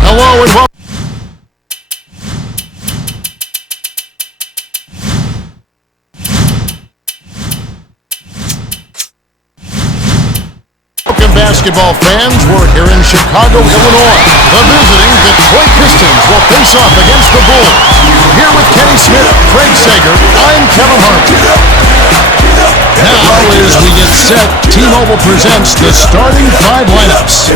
Hello and welcome. Basketball fans, we're here in Chicago, Illinois. The visiting Detroit Pistons will face off against the Bulls. Here with Kenny Smith, Craig Sager, I'm Kevin Hart. Now, as we get set, T-Mobile presents the starting five lineups.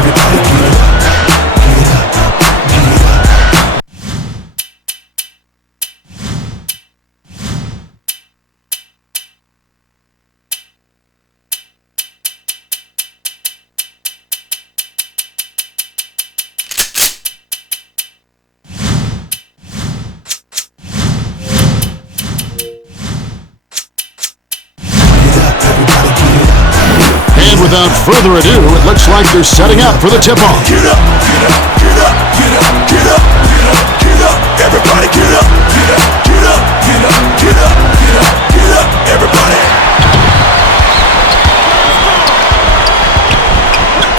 Without further ado, it looks like they're setting up for the tip-off. Get up, get up, get up, get up, get up, get up, get up, everybody get up, get up, get up, get up, get up, get up, get up, everybody.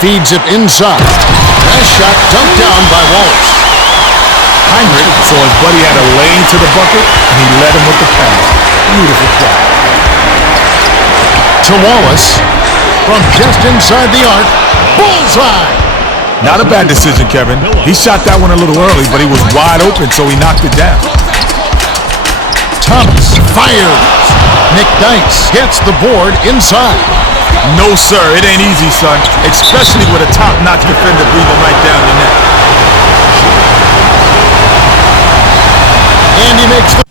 Feeds it inside. Nice shot dunked down by Wallace. Heinrich saw his buddy had a lane to the bucket, and he led him with the pass. Beautiful play. To Wallace. From just inside the arc, bullseye! Not a bad decision, Kevin. He shot that one a little early, but he was wide open, so he knocked it down. Thomas fires. Nick Dice gets the board inside. No, sir, it ain't easy, son, especially with a top-notch defender breathing right down your neck. And he makes the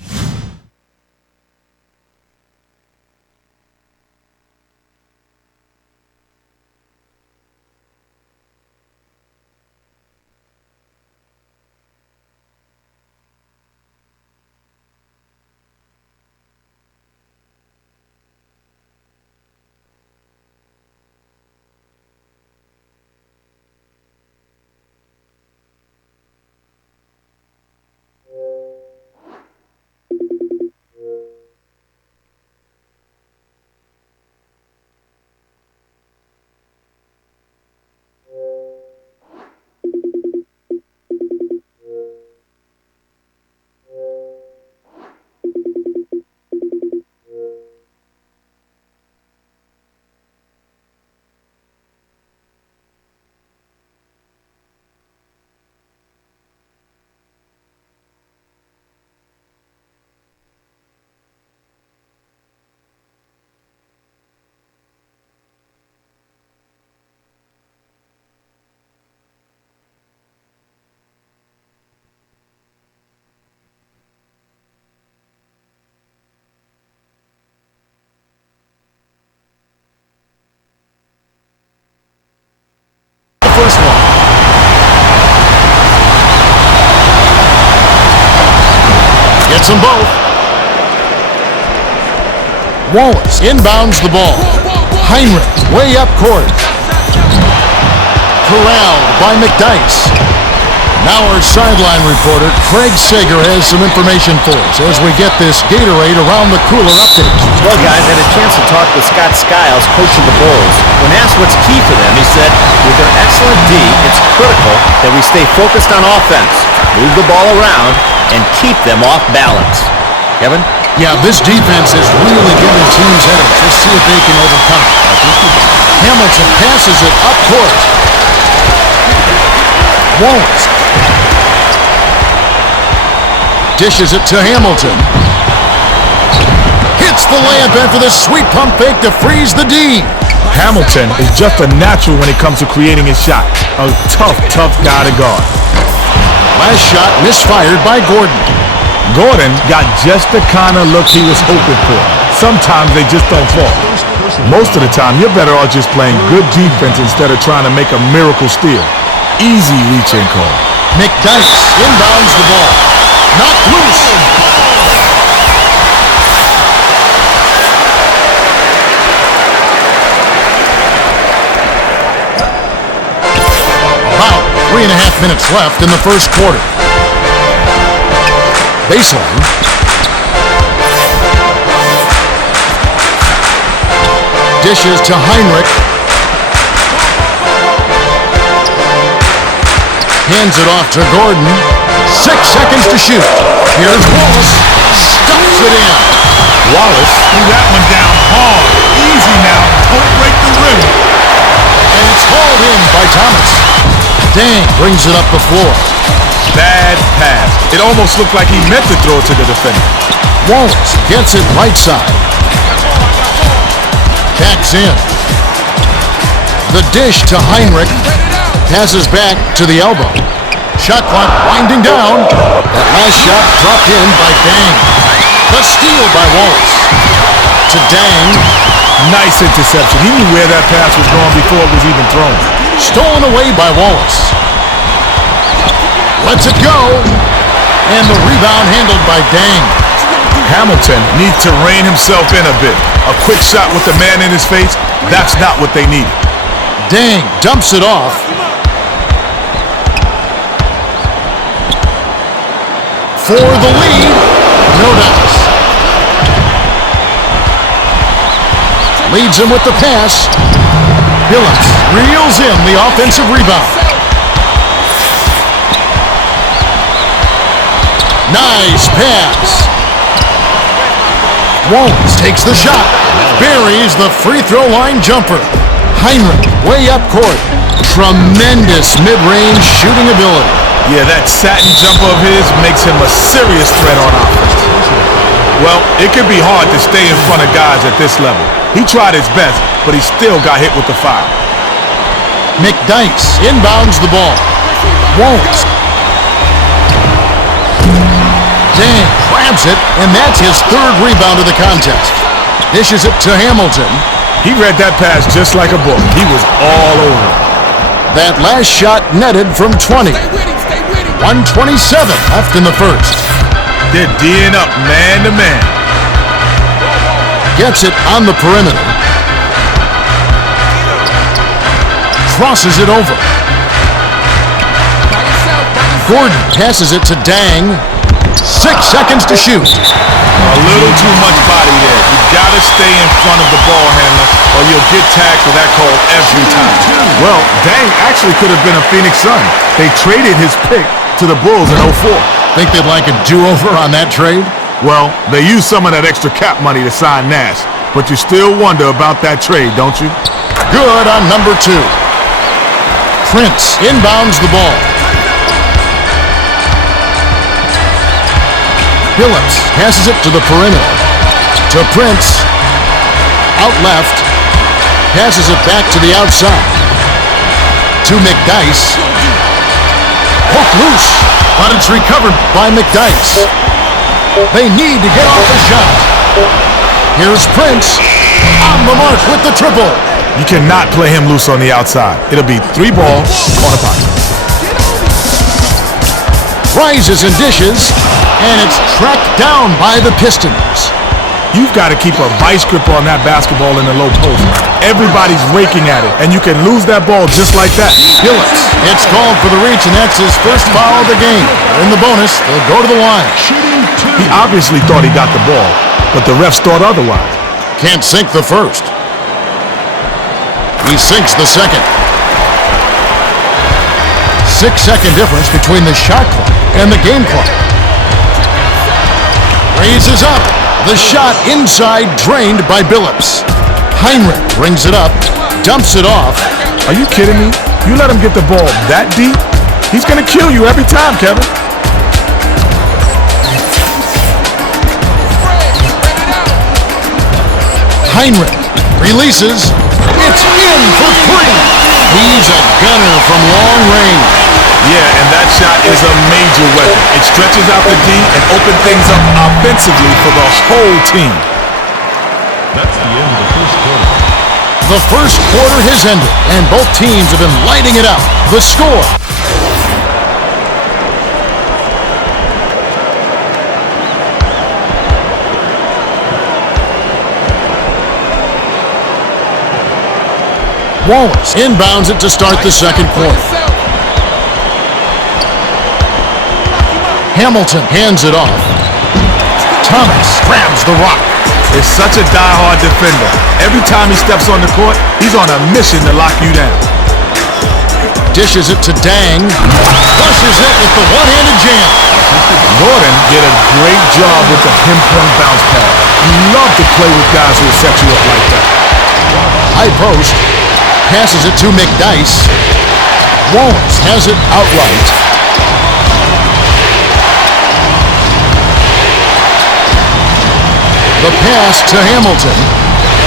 first one. Gets them both. Wallace inbounds the ball. Heinrich way up court. Corralled by McDice. Now our sideline reporter, Craig Sager, has some information for us as we get this Gatorade Around the Cooler update. Well, guys, I had a chance to talk with Scott Skiles, coach of the Bulls. When asked what's key for them, he said, with their excellent D, it's critical that we stay focused on offense, move the ball around, and keep them off balance. Kevin? Yeah, this defense is really giving teams headaches. Let's see if they can overcome it. Hamilton passes it up court. Wallace dishes it to Hamilton. Hits the layup after the sweet pump fake to freeze the D. Hamilton is just a natural when it comes to creating his shot. A tough guy to guard. Last shot misfired by Gordon. Gordon got just the kind of look he was hoping for. Sometimes they just don't fall. Most of the time, you're better off just playing good defense instead of trying to make a miracle steal. Easy reach-in call. McDyess inbounds the ball. Knocked loose. About 3.5 minutes left in the first quarter. Baseline. Dishes to Heinrich. Hands it off to Gordon. 6 seconds to shoot. Here's Wallace. Stuffs it in. Wallace threw that one down hard. Easy now. Don't break the rim. And it's hauled in by Thomas. Dang brings it up the floor. Bad pass. It almost looked like he meant to throw it to the defender. Wallace gets it right side. Backs in. The dish to Heinrich. Passes back to the elbow. Shot clock winding down. That last shot dropped in by Dang. The steal by Wallace. To Dang. Nice interception. He knew where that pass was going before it was even thrown. Stolen away by Wallace. Lets it go. And the rebound handled by Dang. Hamilton needs to rein himself in a bit. A quick shot with the man in his face, that's not what they needed. Dang dumps it off. For the lead, no dice. Leads him with the pass. Billups reels in the offensive rebound. Nice pass. Wallace takes the shot. Buries the free throw line jumper. Heinrich way up court. Tremendous mid-range shooting ability. Yeah, that satin jumper of his makes him a serious threat on offense. Well, it can be hard to stay in front of guys at this level. He tried his best, but he still got hit with the foul. McDyess inbounds the ball. Wallace. Dang grabs it, and that's his third rebound of the contest. Dishes it to Hamilton. He read that pass just like a book. He was all over it. That last shot netted from 20. 1:27 left in the first. They're D'ing up man to man. Gets it on the perimeter. Crosses it over. Gordon passes it to Dang. 6 seconds to shoot. A little too much body there. You gotta stay in front of the ball handler or you'll get tagged for that call every time. Well, Dang actually could have been a Phoenix Sun. They traded his pick to the Bulls in 04. Think they'd like a do-over on that trade? Well, they used some of that extra cap money to sign Nash, but you still wonder about that trade, don't you? Good on number 2. Prince inbounds the ball. Billups passes it to the perimeter. To Prince. Out left. Passes it back to the outside. To McDyess. Hook loose. But it's recovered by McDyess. They need to get off the shot. Here's Prince. On the mark with the triple. You cannot play him loose on the outside. It'll be 3 ball, corner pocket. Rises and dishes, and it's tracked down by the Pistons. You've got to keep a vice grip on that basketball in the low post. Everybody's raking at it, and you can lose that ball just like that. Billups It's called for the reach, and that's his first foul of the game. In the bonus, they'll go to the line. He obviously thought he got the ball, but the refs thought otherwise. Can't sink the first. He sinks the second. 6-second difference between the shot clock and the game clock. Raises up. The shot inside, drained by Billups. Heinrich brings it up, dumps it off. Are you kidding me? You let him get the ball that deep? He's going to kill you every time, Kevin. Heinrich releases. It's in for three. He's a gunner from long range. Yeah, and that shot is a major weapon. It stretches out the D and opens things up offensively for the whole team. That's the end of the first quarter. The first quarter has ended, and both teams have been lighting it up. The score: Wallace inbounds it to start the second quarter. Hamilton hands it off. Thomas grabs the rock. Is such a die-hard defender. Every time he steps on the court, he's on a mission to lock you down. Dishes it to Dang. Flushes it with the one-handed jam. Gordon did a great job with the pinpoint bounce pass. You love to play with guys who will set you up like that. High post. Passes it to McDyess. Wallace has it outright. The pass to Hamilton.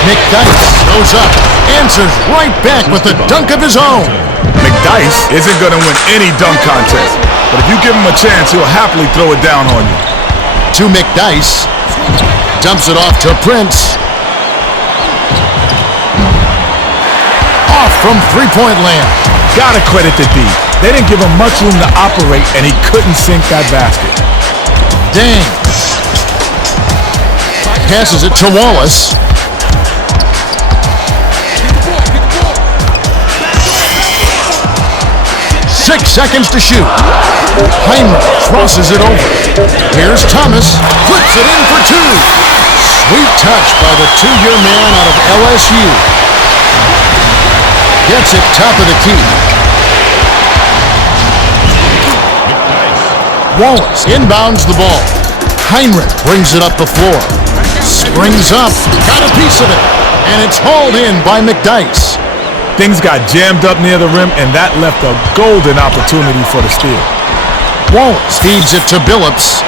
McDyess goes up, answers right back with a dunk of his own. McDyess isn't going to win any dunk contest, but if you give him a chance, he'll happily throw it down on you. To McDyess. Dumps it off to Prince. Off from three-point land. Gotta credit the D. They didn't give him much room to operate, and he couldn't sink that basket. Dang. Passes it to Wallace. 6 seconds to shoot. Heinrich crosses it over. Here's Thomas. Flips it in for two. Sweet touch by the two-year man out of LSU. Gets it top of the key. Wallace inbounds the ball. Heinrich brings it up the floor. Springs up, got a piece of it, and it's hauled in by McDyess. Things got jammed up near the rim, and that left a golden opportunity for the steal. Wallace feeds it to Billups.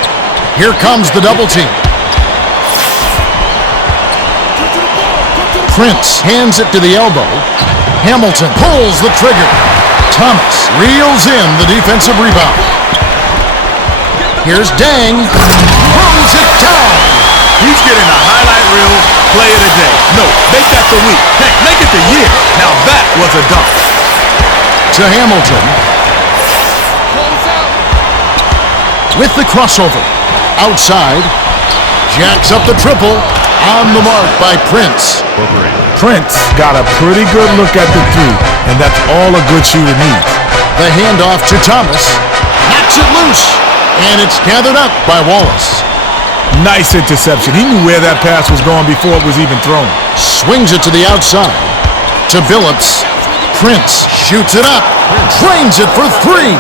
Here comes the double team. Prince hands it to the elbow. Hamilton pulls the trigger. Thomas reels in the defensive rebound. Here's Dang. Throws it down. He's getting a highlight reel play of the day. No, make that the week. Heck, make it the year. Now that was a dunk. To Hamilton. With the crossover. Outside. Jacks up the triple. On the mark by Prince. Prince got a pretty good look at the three, and that's all a good shooter needs. The handoff to Thomas. Knocks it loose. And it's gathered up by Wallace. Nice interception. He knew where that pass was going before it was even thrown. Swings it to the outside. To Billups. Prince shoots it up. Drains it for three.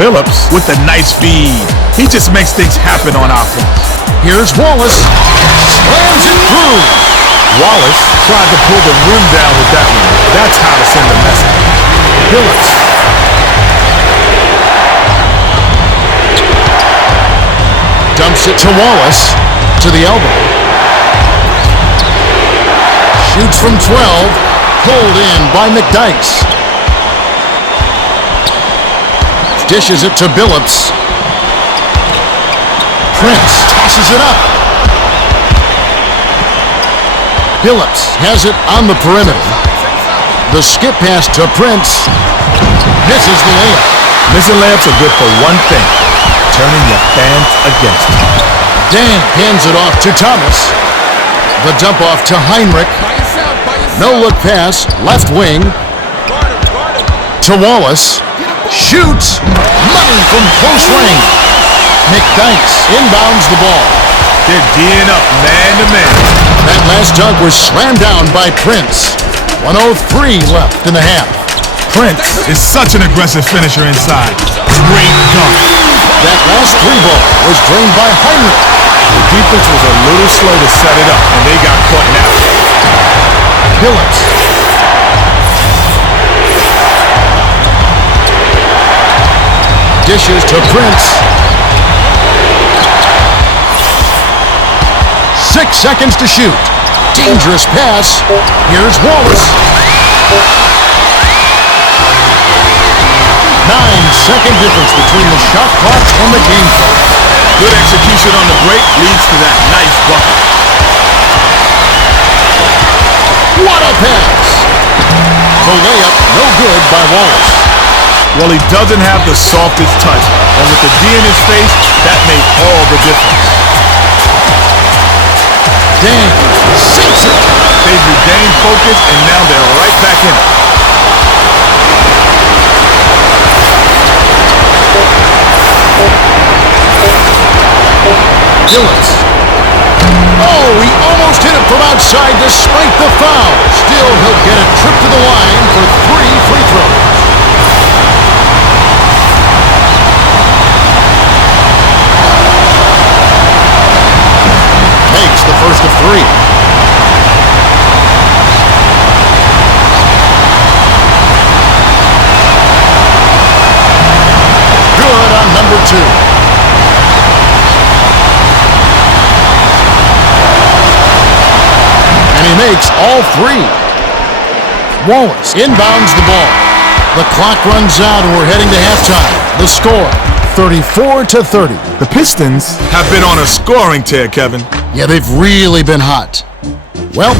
Billups with a nice feed. He just makes things happen on offense. Here's Wallace. Slams it through. Wallace tried to pull the rim down with that one. That's how to send a message. Billups. Dumps it to Wallace. To the elbow. Shoots from 12. Pulled in by McDyess. Dishes it to Billups. Prince tosses it up. Billups has it on the perimeter. The skip pass to Prince. Misses the layup. Missing layups are good for one thing: turning your fans against you. Dang hands it off to Thomas. The dump off to Heinrich. No look pass, left wing. To Wallace. Shoots. Money from close range. McDyess inbounds the ball. They're D'ing up man-to-man. That last dunk was slammed down by Prince. 1:03 left in the half. Prince is such an aggressive finisher inside. Great dunk. That last three ball was drained by Heinrich. The defense was a little slow to set it up, and they got caught now. Billups. Dishes to Prince. 6 seconds to shoot. Dangerous pass. Here's Wallace. 9-second difference between the shot clock and the game clock. Good execution on the break leads to that nice bucket. What a pass! The layup no good by Wallace. Well, he doesn't have the softest touch, and with the D in his face, that made all the difference. Dang, sinks it. They've regained focus, and now they're right back in it. Billups. Oh, he almost hit it from outside despite the foul. Still, he'll get a trip to the line for 3 free throws. Makes the first of 3. Good on number 2. And he makes all 3. Wallace inbounds the ball. The clock runs out and we're heading to halftime. The score, 34-30. The Pistons have been on a scoring tear, Kevin. Yeah, they've really been hot. Well,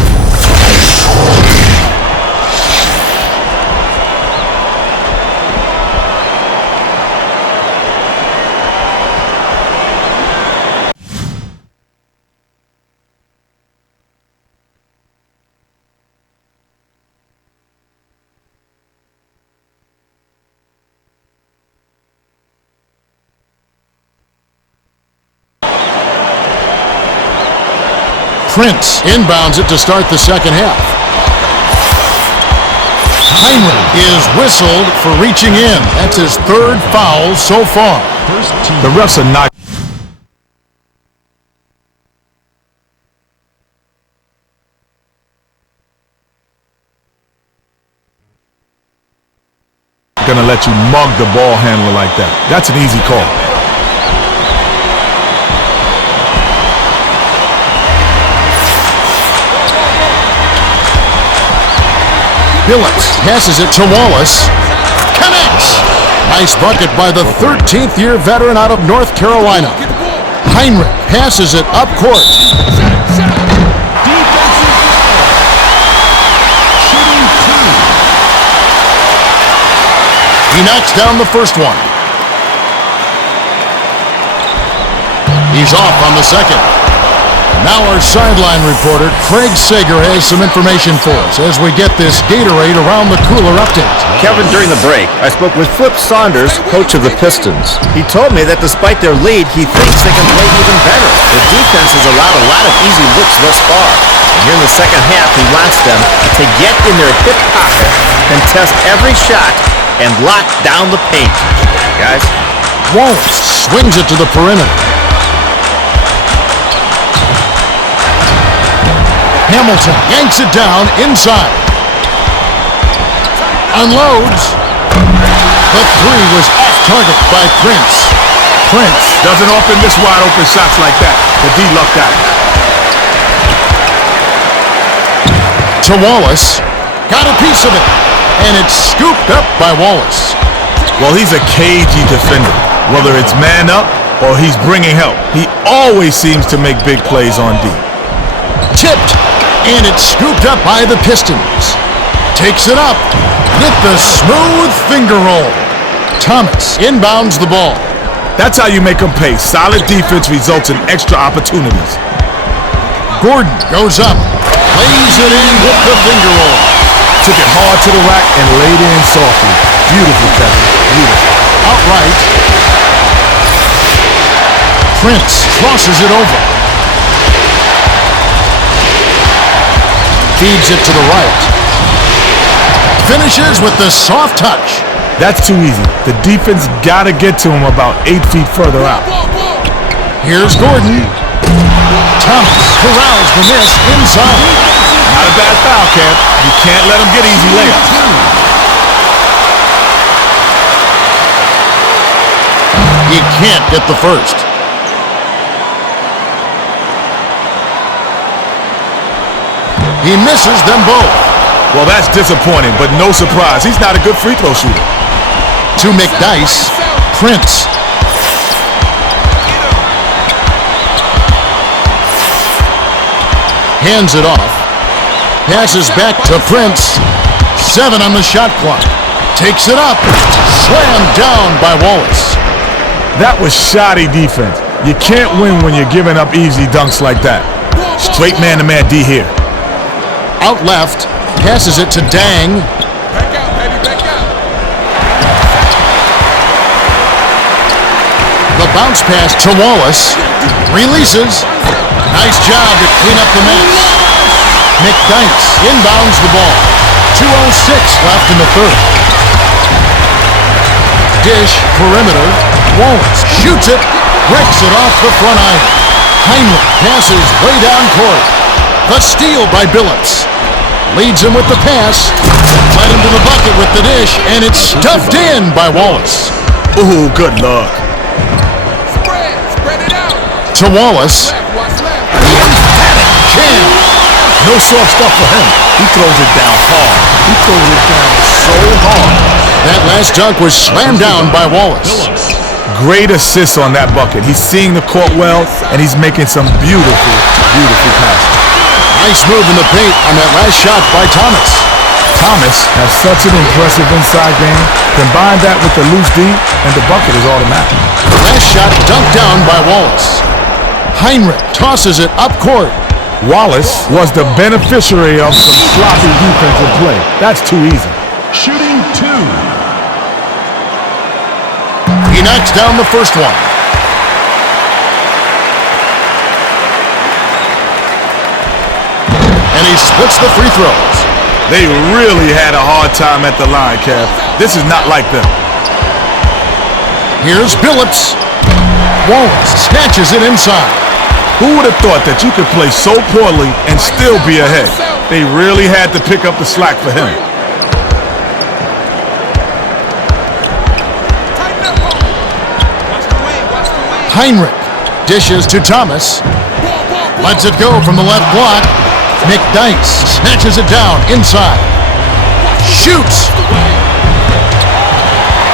Prince inbounds it to start the second half. Heinrich is whistled for reaching in. That's his 3rd foul so far. The refs are not gonna let you mug the ball handler like that. That's an easy call. Billups passes it to Wallace. Connects. Nice bucket by the 13th-year veteran out of North Carolina. Heinrich passes it up court. He knocks down the first one. He's off on the second. Now our sideline reporter, Craig Sager, has some information for us as we get this Gatorade Around the Cooler update. Kevin, during the break, I spoke with Flip Saunders, coach of the Pistons. He told me that despite their lead, he thinks they can play even better. The defense has allowed a lot of easy looks thus far. And here in the second half, he wants them to get in their hip pocket, contest every shot, and lock down the paint. Guys? Wallace swings it to the perimeter. Hamilton yanks it down inside. Unloads. The 3 was off target by Prince. Prince doesn't often miss wide open shots like that, but D lucked out. To Wallace. Got a piece of it. And it's scooped up by Wallace. Well, he's a cagey defender. Whether it's man up or he's bringing help, he always seems to make big plays on D. Tipped. And it's scooped up by the Pistons. Takes it up with the smooth finger roll. Thomas inbounds the ball. That's how you make them pay. Solid defense results in extra opportunities. Gordon goes up. Lays it in with the finger roll. Took it hard to the rack and laid in softly. Beautiful, Kevin. beautiful. Outright. Prince crosses it over. Feeds it to the right. Finishes with the soft touch. That's too easy. The defense got to get to him about 8 feet further out. Here's Gordon. Thomas corrals the miss inside. Not a bad foul, Cam. You can't let him get easy layups. He can't get the first. He misses them both. Well, that's disappointing, but no surprise. He's not a good free throw shooter. To McDyess. Prince. Hands it off. Passes back to Prince. 7 on the shot clock. Takes it up. Slammed down by Wallace. That was shoddy defense. You can't win when you're giving up easy dunks like that. Straight man-to-man D here. Out left. Passes it to Dang. Back out, baby, back out. The bounce pass to Wallace. Releases. Nice job to clean up the mess. McDyess inbounds the ball. 2:06 left in the third. Dish, perimeter. Wallace shoots it. Breaks it off the front iron. Heinrich passes way down court. The steal by Billups. Leads him with the pass. Led him to the bucket with the dish, and it's stuffed in by Wallace. Ooh, good luck. Spread it out. To Wallace. Watch left. Jam. No soft stuff for him. He throws it down hard. He throws it down so hard. That last dunk was slammed down by Wallace. Great assist on that bucket. He's seeing the court well, and he's making some beautiful, beautiful passes. Nice move in the paint on that last shot by Thomas. Thomas has such an impressive inside game. Combine that with the loose D, and the bucket is automatic. Last shot dunked down by Wallace. Heinrich tosses it up court. Wallace was the beneficiary of some sloppy defensive play. That's too easy. Shooting 2. He knocks down the first one. And he splits the free throws. They really had a hard time at the line, Kev. This is not like them. Here's Billups. Wallace snatches it inside. Who would have thought that you could play so poorly and still be ahead? They really had to pick up the slack for him. Heinrich dishes to Thomas. Lets it go from the left block. McDyess snatches it down inside. Shoots.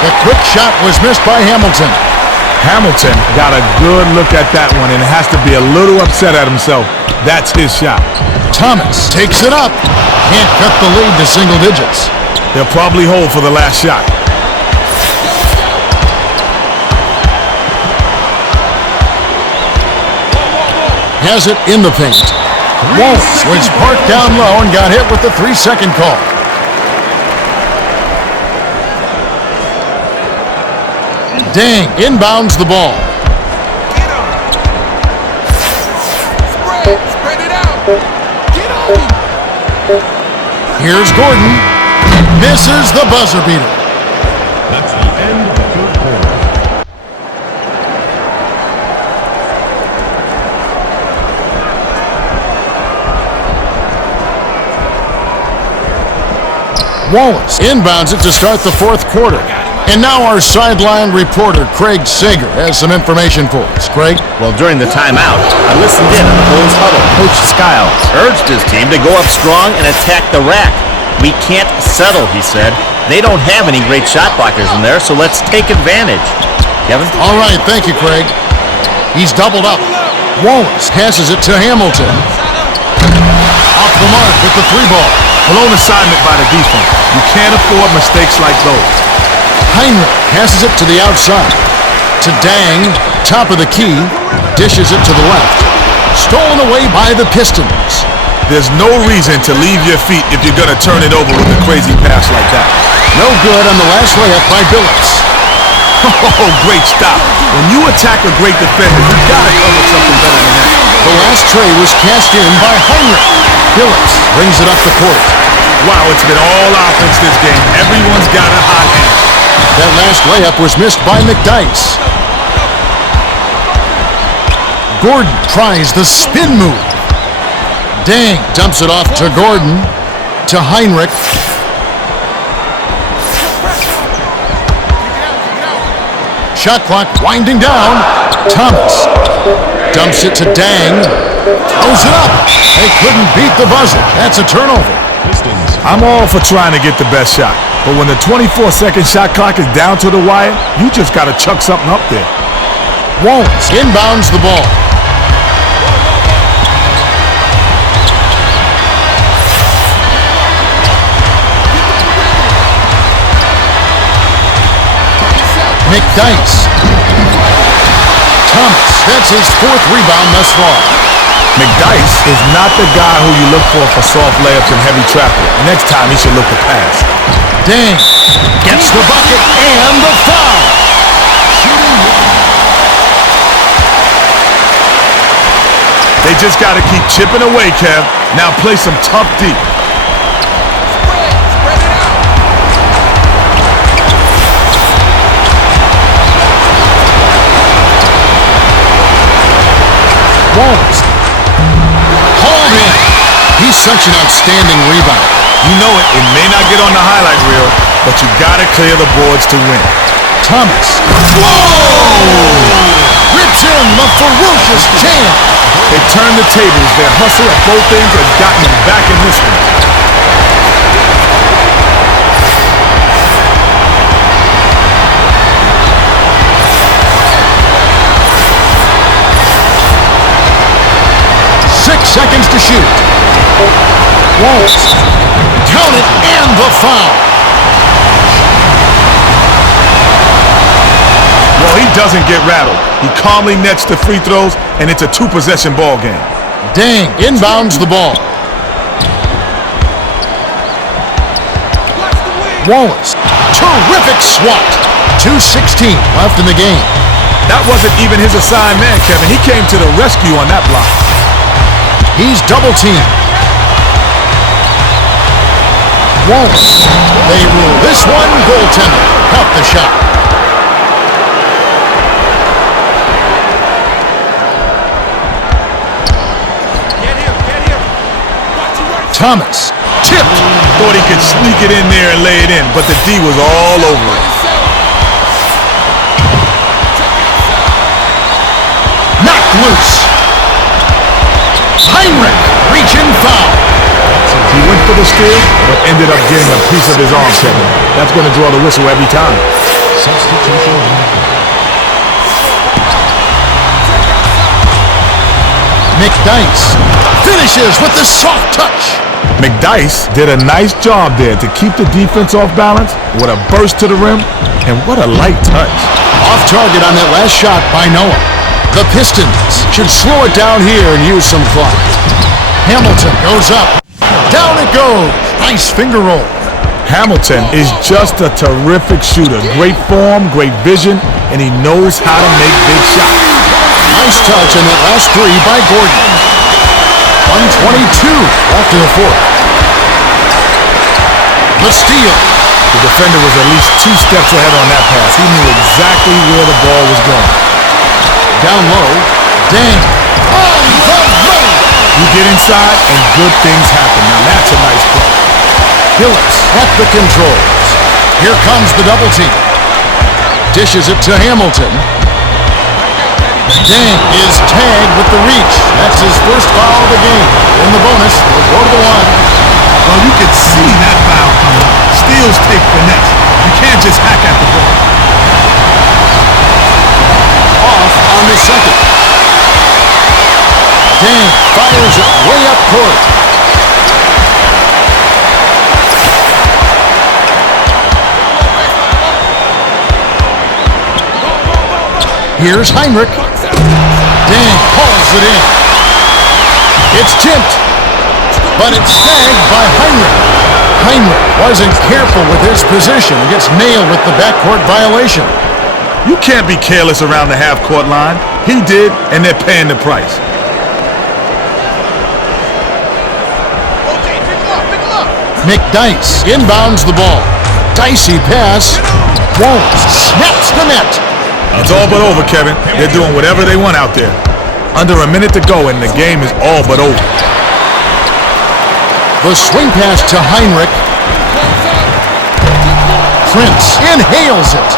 The quick shot was missed by Hamilton. Hamilton got a good look at that one and has to be a little upset at himself. That's his shot. Thomas takes it up. Can't cut the lead to single digits. They'll probably hold for the last shot. Has it in the paint. Wallace was parked down low and got hit with the 3-second call. Dang inbounds the ball. Spread it out. Get on. Here's Gordon. Misses the buzzer beater. That's the end of the third quarter. Wallace inbounds it to start the fourth quarter. And now our sideline reporter, Craig Sager, has some information for us. Craig? Well, during the timeout, I listened in on the Bulls huddle. Coach Skiles urged his team to go up strong and attack the rack. We can't settle, he said. They don't have any great shot blockers in there, so let's take advantage. Kevin? All right, thank you, Craig. He's doubled up. Wallace passes it to Hamilton. Off the mark with the 3-ball. Blown assignment by the defense. You can't afford mistakes like those. Heinrich passes it to the outside. To Dang, top of the key. Dishes it to the left. Stolen away by the Pistons. There's no reason to leave your feet if you're going to turn it over with a crazy pass like that. No good on the last layup by Billups. Oh, great stop. When you attack a great defender, you gotta come with something better than that. The last tray was cashed in by Heinrich. Phillips brings it up the court. Wow, it's been all offense this game. Everyone's got a hot hand. That last layup was missed by McDyess. Gordon tries the spin move. Dang dumps it off to Gordon, to Heinrich. Shot clock winding down. Thomas dumps it to Dang. Throws it up. They couldn't beat the buzzer. That's a turnover. Pistons. I'm all for trying to get the best shot, but when the 24-second shot clock is down to the wire, you just gotta chuck something up there. Wallace inbounds the ball. McDyess. Thomas, that's his fourth rebound thus far. McDyess is not the guy who you look for soft layups and heavy traffic. Next time, he should look to pass. Dang gets the bucket and the foul. They just got to keep chipping away, Kev. Now play some tough deep. Wallace hauled in. He's such an outstanding rebound. You know it. It may not get on the highlight reel, but you got to clear the boards to win. Thomas. Whoa! Rips in the ferocious jam. They turned the tables. Their hustle at both ends has gotten them back in this one. Seconds to shoot. Wallace. Count it and the foul. Well, he doesn't get rattled. He calmly nets the free throws, and it's a two-possession ball game. Dang inbounds the ball. Wallace. Terrific swat. 2:16 left in the game. That wasn't even his assigned man, Kevin. He came to the rescue on that block. He's double-teamed. Wallace. They rule this one goaltender. Caught the shot. Thomas. Tipped. Thought he could sneak it in there and lay it in, but the D was all over it. Knocked loose. Heinrich, reach-in foul. He went for the steal, but ended up getting a piece of his arm, Kevin. That's going to draw the whistle every time. Substitution on the court. McDyess finishes with the soft touch. McDyess did a nice job there to keep the defense off balance. What a burst to the rim, and what a light touch. Off target on that last shot by Noah. The Pistons should slow it down here and use some clock. Hamilton goes up. Down it goes. Nice finger roll. Hamilton is just a terrific shooter. Great form, great vision, and he knows how to make big shots. Nice touch on that last three by Gordon. 1:22 left in the fourth. The steal. The defender was at least 2 steps ahead on that pass. He knew exactly where the ball was going. Down low. Dang. On the money. You get inside, and good things happen. Now that's a nice play. Phillips at the controls. Here comes the double team. Dishes it to Hamilton. Dang is tagged with the reach. That's his first foul of the game. In the bonus, we'll go to the line. Well, you could see that foul coming. Steals take finesse. You can't just hack at the ball. Off on the second. Dang fires it way up court. Here's Heinrich. Dang pulls it in. It's tipped, but it's snagged by Heinrich. Heinrich wasn't careful with his position and gets nailed with the backcourt violation. You can't be careless around the half-court line. He did, and they're paying the price. McDice inbounds the ball. Dicey pass. Won't. Snaps the net. It's all but over, Kevin. They're doing whatever they want out there. Under a minute to go, and the game is all but over. The swing pass to Heinrich. Prince inhales it.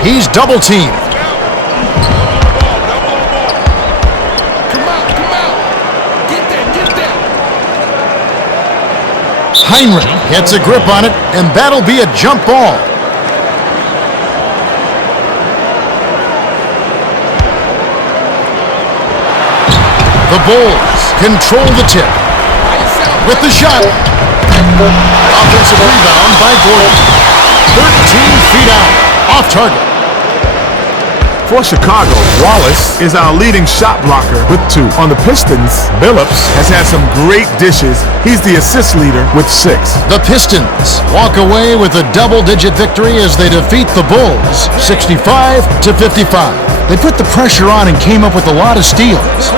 He's double-teamed. Heinrich gets a grip on it, and that'll be a jump ball. The Bulls control the tip. With the shot. Offensive rebound by Gordon. 13 feet out. Off target. For Chicago, Wallace is our leading shot blocker with 2. On the Pistons, Billups has had some great dishes. He's the assist leader with 6. The Pistons walk away with a double-digit victory as they defeat the Bulls, 65-55. They put the pressure on and came up with a lot of steals.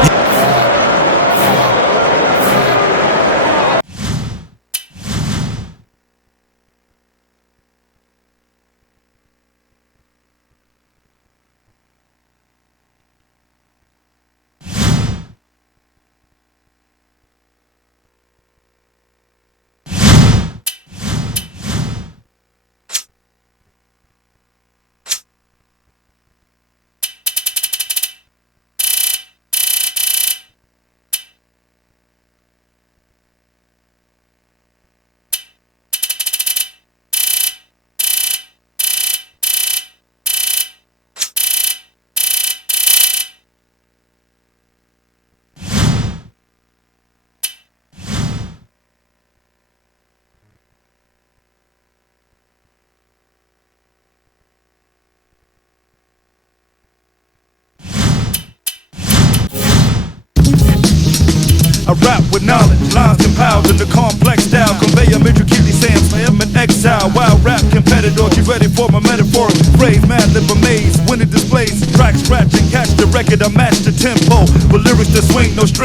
I rap with knowledge, lines compiled in the complex style. Convey a intricately Sam's I am an exile. Wild rap competitor, get ready for my metaphor. Phrase, mad lib amaze, when it displays. Track scratch and catch the record, I match the tempo. With lyrics that swing, no string.